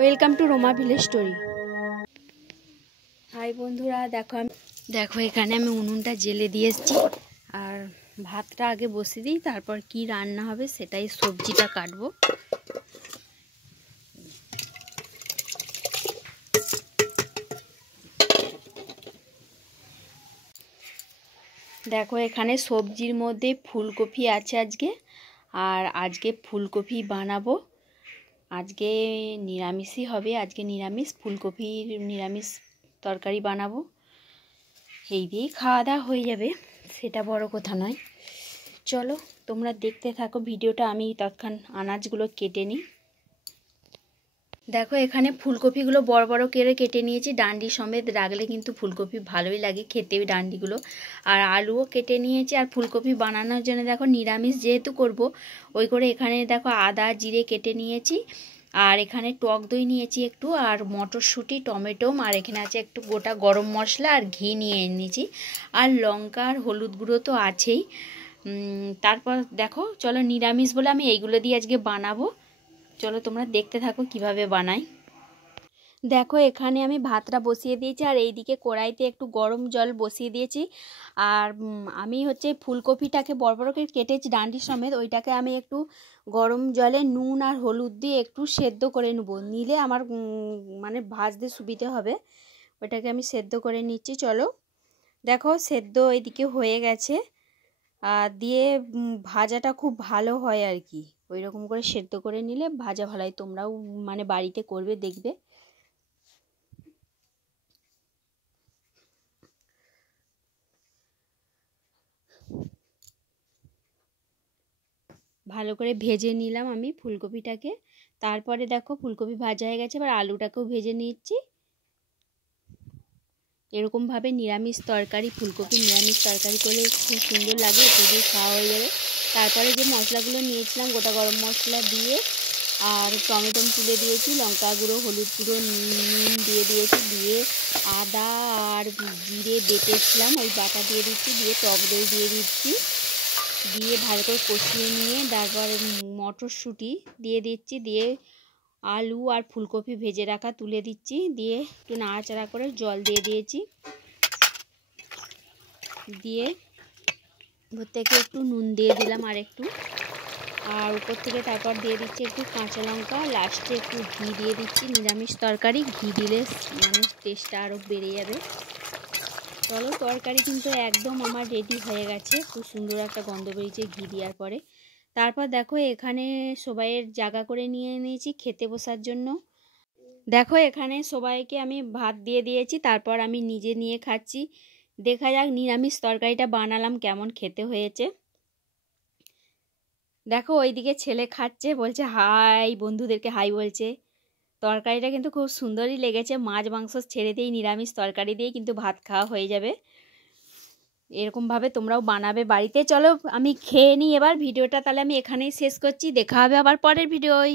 Welcome to Roma village story. Hi বন্ধুরা, দেখো এখানে আমি উনুনটা জ্বেলে দিয়ে এসেছি আর ভাতটা আগে বসিয়ে দিই, তারপর কি রান্না হবে সেটাই সবজিটা কাটবো। দেখো এখানে সবজির মধ্যে ফুলকপি আছে আজকে, আর আজকে ফুলকপি বানাবো। আজকে নিরামিষই হবে, আজকে নিরামিষ ফুলকপির নিরামিষ তরকারি বানাবো। এই দিয়েই খাওয়া দাওয়া হয়ে যাবে, সেটা বড় কথা নয়। চলো তোমরা দেখতে থাকো ভিডিওটা, আমি তৎক্ষণ আনাজগুলো কেটে নিই। দেখো এখানে ফুলকপিগুলো বড় বড় করে কেটে নিয়েছি, ডান্ডি সমেত রাখলে কিন্তু ফুলকপি ভালোই লাগে খেতে ডান্ডিগুলো। আর আলুও কেটে নিয়েছি। আর ফুলকপি বানানোর জন্য দেখো নিরামিষ যেহেতু করব, ওই করে এখানে দেখো আদা জিরে কেটে নিয়েছি। আর এখানে টক দই নিয়েছি একটু, আর মটরশুঁটি টমেটো, আর এখানে আছে একটু গোটা গরম মশলা আর ঘি নিয়ে নিয়েছি। আর লঙ্কা আর হলুদ গুঁড়ো তো আছেই। তারপর দেখো চলো, নিরামিষ বলে আমি এইগুলো দিয়ে আজকে বানাবো। চলো তোমরা দেখতে থাকো কিভাবে বানাই। দেখো এখানে আমি ভাতটা বসিয়ে দিয়েছি, আর এইদিকে কড়াইতে একটু গরম জল বসিয়ে দিয়েছি। আর আমি ফুলকপিটাকে বড় বড় করে কেটেছি ডান্ডি সমেত, ওইটাকে আমি একটু গরম জলে নুন আর হলুদ দিয়ে একটু সেদ্ধ করে নেব, নিলে আমার মানে ভাজতে সুবিধে হবে। ওইটাকে আমি সেদ্ধ করে নিচ্ছি। চলো দেখো সেদ্ধ এইদিকে হয়ে গেছে। দিয়ে ভাজাটা খুব ভালো হয় আর কি, ওই রকম করে সেদ্ধ করে নিলে ভাজা ভালো হয়। তোমরাও মানে বাড়িতে করবে, দেখবে। ভালো করে ভেজে নিলাম আমি ফুলকপিটাকে। তারপরে দেখো ফুলকপি ভাজা হয়ে গেছে, এবার আলুটাকেও ভেজে নিচ্ছি। এরকমভাবে নিরামিষ তরকারি, ফুলকপি নিরামিষ তরকারি করলে খুব সুন্দর লাগে, এটা দিয়ে খাওয়া হয়ে যাবে। তারপরে যে মশলাগুলো নিয়েছিলাম, গোটা গরম মশলা দিয়ে আর টমেটো তুলে দিয়েছি, লঙ্কা গুঁড়ো হলুদ গুঁড়ো নুন দিয়ে দিয়েছি, দিয়ে আদা আর জিরে বেটেছিলাম ওই বাটা দিয়ে দিচ্ছি, দিয়ে টক দই দিয়ে দিচ্ছি, দিয়ে ভালো করে কষিয়ে নিয়ে তারপর মটরশুঁটি দিয়ে দিচ্ছি, দিয়ে আলু আর ফুলকপি ভেজে রাখা তুলে দিচ্ছি, দিয়ে একটু নাড়াচাড়া করে জল দিয়ে দিয়েছি, দিয়ে উপর থেকে একটু নুন দিয়ে দিলাম আর একটু, আর উপর থেকে তারপর দিয়ে দিচ্ছি একটু কাঁচা লঙ্কা, লাস্টে একটু ঘি দিয়ে দিচ্ছি। নিরামিষ তরকারি ঘি দিলে মানে টেস্টটা আরও বেড়ে যাবে। চলো তরকারি কিন্তু একদম আমার রেডি হয়ে গেছে, খুব সুন্দর একটা গন্ধ বেরিয়েছে ঘি দেওয়ার পরে। তারপর দেখো এখানে সবাইয়ের জায়গা করে নিয়ে নিয়েছি খেতে বসার জন্য। দেখো এখানে সবাইকে আমি ভাত দিয়ে দিয়েছি, তারপর আমি নিজে নিয়ে খাচ্ছি। দেখা যাক নিরামিষ তরকারিটা বানালাম কেমন খেতে হয়েছে। দেখো ওইদিকে ছেলে খাচ্ছে, বলছে হাই, বন্ধুদেরকে হাই বলছে। তরকারিটা কিন্তু খুব সুন্দরই লেগেছে, মাছ মাংস ছেড়ে দিয়ে নিরামিষ তরকারি দিয়ে কিন্তু ভাত খাওয়া হয়ে যাবে। এরকমভাবে তোমরাও বানাবে বাড়িতে। চলো আমি খেয়ে নিই এবার, ভিডিওটা তাহলে আমি এখানেই শেষ করছি, দেখা হবে আবার পরের ভিডিওয়।